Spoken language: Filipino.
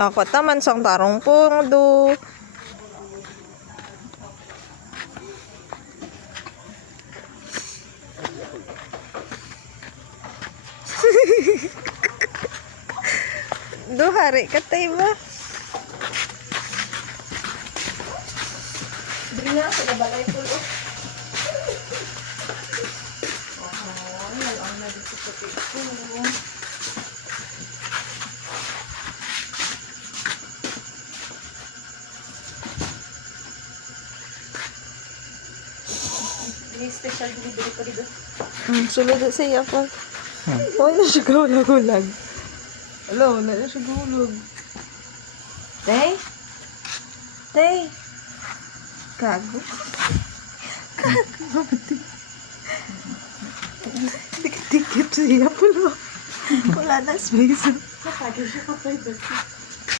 Ako taman sang tarong pong do. Do hari ka tayo ba? Dili na sa balay ko. Ang na dito sa pito. Ini special delivery ko dito. Sulod sa iya pa. Wala siya gawlag-ulag. Hello, wala na siya gawlag. Tay? Tay? Gago? Gago? Dikit-dikit siya po, no? Wala na space. Nakagay siya kapay dito.